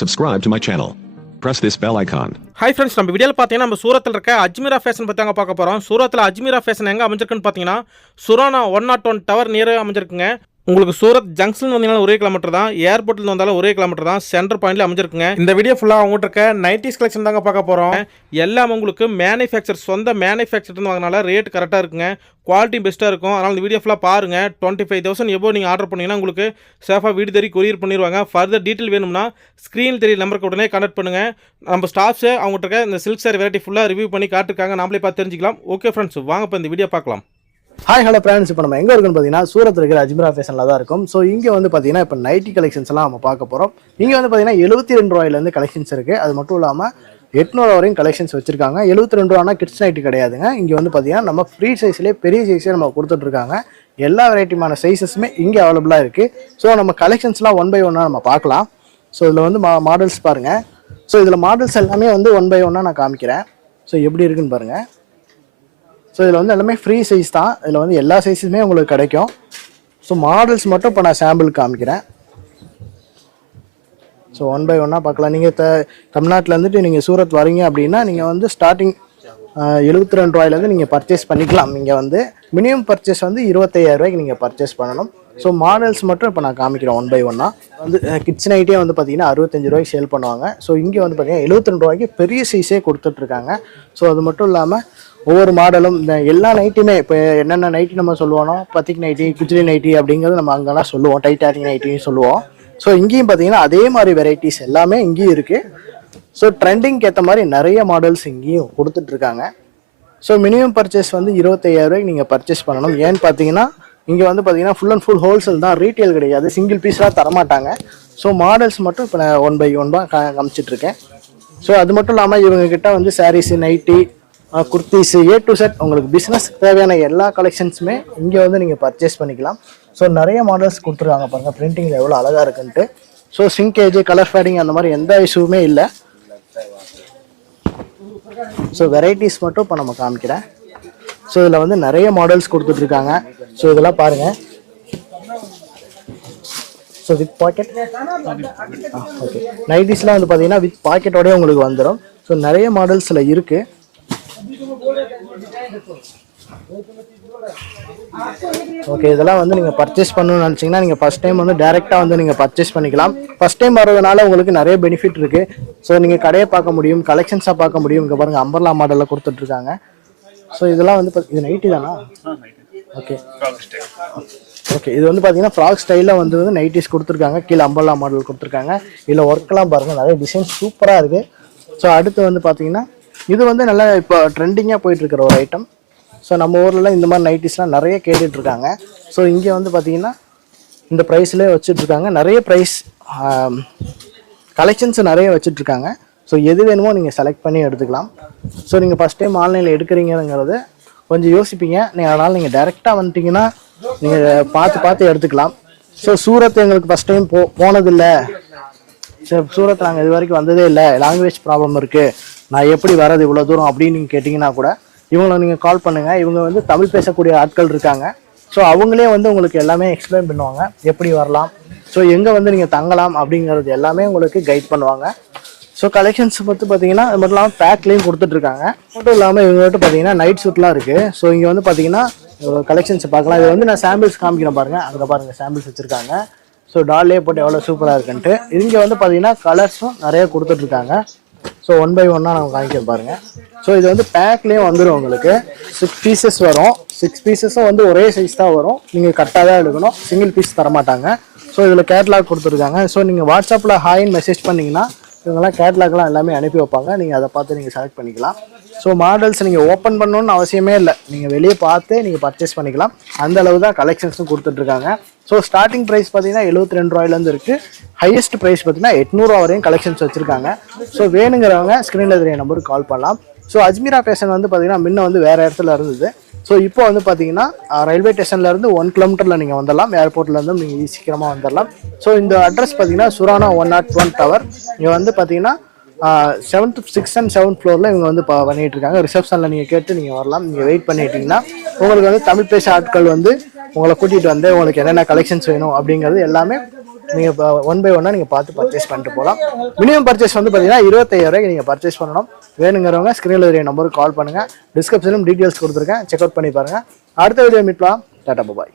Subscribe to my channel. Press this bell icon. Hi friends நம்ம வீடியோவில் பார்த்தீங்கன்னா நம்ம சூரத்தில் இருக்க அஜ்மீரா ஃபேஷன் பற்றி அங்கே பார்க்க போகிறோம் சூரத்தில் அஜ்மீரா ஃபேஷன் எங்கே அமைஞ்சிருக்குன்னு பார்த்தீங்கன்னா Surana one not one tower நியராக அமைஞ்சிருக்குங்க உங்களுக்கு சூரத் ஜங்ஷன் வந்தீங்கன்னா ஒரே கிலோமீட்டர் தான் ஏர்போர்ட்டில் வந்தாலும் ஒரே கிலோமீட்டர் தான் சென்டர் பாயிண்ட்ல அமைஞ்சிருக்குங்க. இந்த வீடியோ ஃபுல்லாக அவங்ககிட்ட இருக்க நைட்டிஸ் கலெக்ஷன் தாங்க பார்க்க போகிறோம் எல்லாம் உங்களுக்கு மேனுஃபேக்சர் சொந்த மேனுஃபேக்சர் வாங்கினால ரேட் கரெக்டாக இருக்குங்க. குவாலிட்டி பெஸ்ட்டாக இருக்கும். அதனால் இந்த வீடியோ ஃபுல்லாக பாருங்கள் டுவெண்ட்டி ஃபைவ் தௌசண்ட் எவ்வளோ நீங்கள் ஆர்டர் பண்ணீங்கன்னா உங்களுக்கு சேஃபாக வீடு தேடி கொரியர் பண்ணிடுவாங்க ஃபர்தர் டீட்டெயில் வேணும்னா ஸ்க்ரீனில் தெரிய நம்பருக்கு உடனே கான்டாக்ட் பண்ணுங்கள் நம்ம ஸ்டாஃப்ஸு அவங்ககிட்ட இருக்க இந்த சில்க் சாரி வெரைட்டி ஃபுல்லாக ரிவ்யூ பண்ணி காட்டிருக்காங்க. நாமளே பார்த்து தெரிஞ்சுக்கலாம். ஓகே ஃப்ரெண்ட்ஸ் வாங்க இப்போ இந்த வீடியோ பார்க்கலாம். ஹாய் ஹலோ ஃப்ரெண்ட்ஸ் இப்போ நம்ம எங்கே இருக்குன்னு பார்த்தீங்கன்னா சூரத் இருக்கிற அஜ்மரா ஃபேஷனில் தான் இருக்கும். ஸோ இங்கே வந்து பார்த்தீங்கன்னா இப்போ நைட்டி கலெக்ஷன்ஸ் எல்லாம் நம்ம பார்க்க போகிறோம் இங்கே வந்து பார்த்தீங்கன்னா எழுபத்தி ரெண்டு ரூபாயிலேருந்து கலெக்ஷன்ஸ் இருக்குது அது மட்டும் இல்லாமல் எட்நூறு வரையும் கலெக்ஷன்ஸ் வச்சிருக்காங்க. எழுபத்தி ரெண்டு ரூபானா கிட்ஸ் நைட்டு கிடையாதுங்க. இங்கே வந்து பார்த்தீங்கன்னா நம்ம ஃப்ரீ சைஸ்லேயே பெரிய சைஸே நம்ம கொடுத்துட்ருக்காங்க எல்லா வெரைட்டிமான சைஸஸுமே இங்கே அவைலபிளாக இருக்குது ஸோ நம்ம கலெக்ஷன்ஸ்லாம் ஒன் பை ஒன்னாக நம்ம பார்க்கலாம். ஸோ இதில் வந்து மா மாடல்ஸ் பாருங்கள் ஸோ இதில் மாடல்ஸ் எல்லாமே வந்து ஒன் பை ஒன்னாக நான் காமிக்கிறேன். ஸோ எப்படி இருக்குன்னு பாருங்கள் ஸோ இதில் வந்து எல்லாமே ஃப்ரீ சைஸ் தான். இதில் வந்து எல்லா சைஸுமே உங்களுக்கு கிடைக்கும். ஸோ மாடல்ஸ் மட்டும் இப்போ நான் சாம்பிள் காமிக்கிறேன். ஸோ ஒன் பை ஒன்னாக பார்க்கலாம். நீங்கள் த தமிழ்நாட்டில் இருந்துட்டு நீங்கள் சூரத் வரீங்க அப்படின்னா நீங்கள் வந்து ஸ்டார்டிங் எழுபத்தி ரெண்டு ரூபாயிலேருந்து நீங்கள் பர்ச்சேஸ் பண்ணிக்கலாம். நீங்கள் வந்து மினிமம் பர்ச்சேஸ் வந்து இருபத்தையாயிரம் ரூபாய்க்கு நீங்கள் பர்ச்சேஸ் பண்ணணும். ஸோ மாடல்ஸ் மட்டும் இப்போ நான் காமிக்கிறேன் ஒன் பை ஒன்னாக வந்து கிட்சன் ஐட்டே வந்து பார்த்தீங்கன்னா அறுபத்தஞ்சு ரூபாய்க்கு சேல் பண்ணுவாங்க. ஸோ இங்கே வந்து பார்த்தீங்கன்னா எழுபத்தி ரெண்டு ரூபாய்க்கு பெரிய சைஸே கொடுத்துட்ருக்காங்க ஸோ அது மட்டும் இல்லாமல் ஒவ்வொரு மாடலும் இந்த எல்லா நைட்டுமே இப்போ என்னென்ன நைட்டி நம்ம சொல்லுவோம்னா பத்திக் நைட்டி குஜ்ரி நைட்டி அப்படிங்கிறது நம்ம அங்கெல்லாம் சொல்லுவோம். டைட்டாரிங் நைட்டின்னு சொல்லுவோம். ஸோ இங்கேயும் பார்த்தீங்கன்னா அதே மாதிரி வெரைட்டிஸ் எல்லாமே இங்கேயும் இருக்குது ஸோ ட்ரெண்டிங்க்கு ஏற்ற மாதிரி நிறைய மாடல்ஸ் இங்கேயும் கொடுத்துட்ருக்காங்க. ஸோ மினிமம் பர்ச்சேஸ் வந்து இருபத்தையாயிரரூவாய்க்கு நீங்கள் பர்ச்சேஸ் பண்ணணும். ஏன்னு பார்த்தீங்கன்னா இங்கே வந்து பார்த்தீங்கன்னா ஃபுல் அண்ட் ஃபுல் ஹோல்சேல் தான். ரீட்டெயில் கிடையாது. சிங்கிள் பீஸாக தரமாட்டாங்க. ஸோ மாடல்ஸ் மட்டும் இப்போ நான் ஒன் பை ஒன் தான் கா காமிச்சிட்ருக்கேன். ஸோ அது மட்டும் இல்லாமல் இவங்கக்கிட்ட வந்து saris nighty kurtis A to set உங்களுக்கு பிஸ்னஸ் தேவையான எல்லா கலெக்ஷன்ஸுமே இங்கே வந்து நீங்கள் பர்ச்சேஸ் பண்ணிக்கலாம். ஸோ நிறைய மாடல்ஸ் கொடுத்துருக்காங்க பாருங்கள் ப்ரிண்டிங்கில் எவ்வளோ அழகாக இருக்குன்ட்டு. ஸோ சிங்கேஜ் கலர் ஃபேடிங் அந்த மாதிரி எந்த இஷ்யூமே இல்லை. ஸோ வெரைட்டிஸ் மட்டும் இப்போ நம்ம காமிக்கிறேன். ஸோ இதில் வந்து நிறைய மாடல்ஸ் கொடுத்துட்ருக்காங்க. ஸோ இதெல்லாம் பாருங்கள் ஸோ வித் பாக்கெட் ஓகே நைட்டிஸ்லாம் வந்து பார்த்தீங்கன்னா வித் பாக்கெட்டோடய உங்களுக்கு வந்துடும் ஸோ நிறைய மாடல்ஸில் இருக்குது ஓகே இதெல்லாம் வந்து நீங்கள் பர்ச்சேஸ் பண்ணணும்னு நினச்சிங்கன்னா நீங்கள் ஃபஸ்ட் டைம் வந்து டேரெக்டாக வந்து நீங்கள் பர்ச்சேஸ் பண்ணிக்கலாம். ஃபஸ்ட் டைம் வர்றதுனால உங்களுக்கு நிறைய பெனிஃபிட் இருக்குது ஸோ நீங்கள் கடையை பார்க்க முடியும் கலெக்ஷன்ஸாக பார்க்க முடியும். இங்கே பாருங்கள் அம்பர்லா மாடலில் கொடுத்துட்ருக்காங்க ஸோ இதெல்லாம் வந்து இது நைட்டி தானா? ஓகே ஓகே இது வந்து பார்த்தீங்கன்னா ஃப்ராக் ஸ்டைலில் வந்து வந்து நைட்டிஸ் கொடுத்துருக்காங்க. கீழே அம்பர்லா மாடல் கொடுத்துருக்காங்க. இதில் ஒர்க்கெல்லாம் பாருங்கள் நிறைய டிசைன் சூப்பராக இருக்குது ஸோ அடுத்து வந்து பார்த்தீங்கன்னா இது வந்து நல்லா இப்போ ட்ரெண்டிங்காக போயிட்டுருக்கிற ஒரு ஐட்டம் ஸோ நம்ம ஊர்லலாம் இந்த மாதிரி நைட்டிஸ்லாம் நிறைய கேட்டுட்டு இருக்காங்க ஸோ இங்கே வந்து பார்த்தீங்கன்னா இந்த ப்ரைஸ்லேயே வச்சுட்ருக்காங்க நிறைய ப்ரைஸ் கலெக்ஷன்ஸ் நிறைய வச்சுட்ருக்காங்க ஸோ எது வேணுமோ நீங்கள் செலக்ட் பண்ணி எடுத்துக்கலாம். ஸோ நீங்கள் ஃபஸ்ட் டைம் ஆன்லைனில் எடுக்கிறீங்கிறது கொஞ்சம் யோசிப்பீங்க. நீங்கள் அதனால் நீங்கள் டேரெக்டாக வந்துட்டீங்கன்னா நீங்கள் பார்த்து பார்த்து எடுத்துக்கலாம். ஸோ சூரத் எங்களுக்கு ஃபஸ்ட் டைம் போ போனதில்லை. சரி சூரத் நாங்கள் இது வரைக்கும் வந்ததே இல்லை. லாங்குவேஜ் ப்ராப்ளம் இருக்குது நான் எப்படி வரது இவ்வளோ தூரம் அப்படின்னு நீங்கள் கேட்டிங்கன்னா கூட இவங்களை நீங்கள் கால் பண்ணுங்கள் இவங்க வந்து தமிழ் பேசக்கூடிய ஆட்கள் இருக்காங்க. ஸோ அவங்களே வந்து உங்களுக்கு எல்லாமே எக்ஸ்பிளைன் பண்ணுவாங்க. எப்படி வரலாம்? ஸோ எங்கே வந்து நீங்கள் தங்கலாம் அப்படிங்கிறது எல்லாமே உங்களுக்கு கைட் பண்ணுவாங்க. ஸோ கலெக்ஷன்ஸ் பற்றி பார்த்தீங்கன்னா அது மட்டும் இல்லாமல் பேக்லேயும் கொடுத்துட்ருக்காங்க மட்டும் இல்லாமல் இவங்க மட்டும் பார்த்தீங்கன்னா நைட் சூட்லாம் இருக்குது ஸோ இங்கே வந்து பார்த்தீங்கன்னா கலெக்ஷன்ஸ் பார்க்கலாம். இது வந்து நான் சாம்பிள்ஸ் காமிக்கிறேன் பாருங்கள் அங்கே பாருங்கள் சாம்பிள்ஸ் வச்சுருக்காங்க. ஸோ டால்லே போட்டு எவ்வளோ சூப்பராக இருக்குன்ட்டு. இங்கே வந்து பார்த்தீங்கன்னா கலர்ஸும் நிறைய கொடுத்துட்ருக்காங்க ஸோ ஒன் பை ஒன்னாக நம்ம வாங்கிக்க பாருங்க. ஸோ இது வந்து பேக்லேயே வந்துடும் உங்களுக்கு. சிக்ஸ் பீசஸ் வரும். சிக்ஸ் பீசஸும் வந்து ஒரே சைஸ் தான் வரும். நீங்கள் கரெக்டாக தான் எடுக்கணும். சிங்கிள் பீஸ் தரமாட்டாங்க. ஸோ இதில் கேட்லாக் கொடுத்துருக்காங்க. ஸோ நீங்கள் வாட்ஸ்அப்பில் ஹாயின் மெசேஜ் பண்ணிங்கன்னா இவங்கெல்லாம் கேட்லாக்லாம் எல்லாமே அனுப்பி வைப்பாங்க. நீங்கள் அதை பார்த்து நீங்கள் செலக்ட் பண்ணிக்கலாம். ஸோ மாடல்ஸ் நீங்கள் ஓப்பன் பண்ணணும்னு அவசியமே இல்லை. நீங்கள் வெளியே பார்த்து நீங்கள் பர்ச்சேஸ் பண்ணிக்கலாம். அந்த அளவு தான் கலெக்ஷன்ஸும் கொடுத்துட்ருக்காங்க. ஸோ ஸ்டார்டிங் ப்ரைஸ் பார்த்தீங்கன்னா எழுபத்தி ரெண்டு ரூபாயிலேருந்து இருக்குது ஹையஸ்ட் ப்ரைஸ் பார்த்தீங்கன்னா எட்நூறுவா வரையும் கலெக்ஷன்ஸ் வச்சுருக்காங்க. ஸோ வேணுங்கிறவங்க ஸ்க்ரீனில் தெரிய நம்பருக்கு கால் பண்ணலாம். ஸோ அஜ்மீரா பேஷன் வந்து பார்த்தீங்கன்னா முன்ன வந்து வேறு இடத்துல இருந்தது. ஸோ இப்போ வந்து பார்த்தீங்கன்னா ரயில்வே ஸ்டேஷன்லேருந்து ஒன் கிலோமீட்டரில் நீங்கள் வந்துடலாம். ஏர்போர்ட்லேருந்து நீங்கள் சீக்கிரமாக வந்துடலாம். ஸோ இந்த அட்ரஸ் பார்த்தீங்கன்னா Surana one not one tower இங்கே வந்து பார்த்தீங்கன்னா செவன்த் சிக்ஸ் அண்ட் செவன்த் ஃப்ளோரில் இவங்க வந்து ப- பண்ணிட்டு இருக்காங்க ரிசப்ஷனில் நீங்கள் கேட்டு நீங்கள் வரலாம். நீங்கள் வெயிட் பண்ணிட்டீங்கன்னா உங்களுக்கு வந்து தமிழ் பேச ஆட்கள் வந்து உங்களை கூட்டிகிட்டு வந்து உங்களுக்கு என்னென்ன கலெக்ஷன்ஸ் வேணும் அப்படிங்கிறது எல்லாமே நீங்கள் இப்போ ஒன் பை ஒன்னாக நீங்கள் பார்த்து பர்ச்சேஸ் பண்ணிட்டு போகலாம். மினிமம் பர்ச்சேஸ் வந்து பார்த்தீங்கன்னா இருபத்தையாயிரம் ரூபாய்க்கு நீங்கள் பர்ச்சேஸ் பண்ணணும். வேணுங்கிறவங்க ஸ்க்ரீனில் இருக்கிற நம்பருக்கு கால் பண்ணுங்கள் டிஸ்கிரிப்ஷனும் டீட்டெயில்ஸ் கொடுத்துருக்கேன். செக் அவுட் பண்ணி பாருங்கள் அடுத்த வீடியோ மீட்லாம் டாட்டா பாய்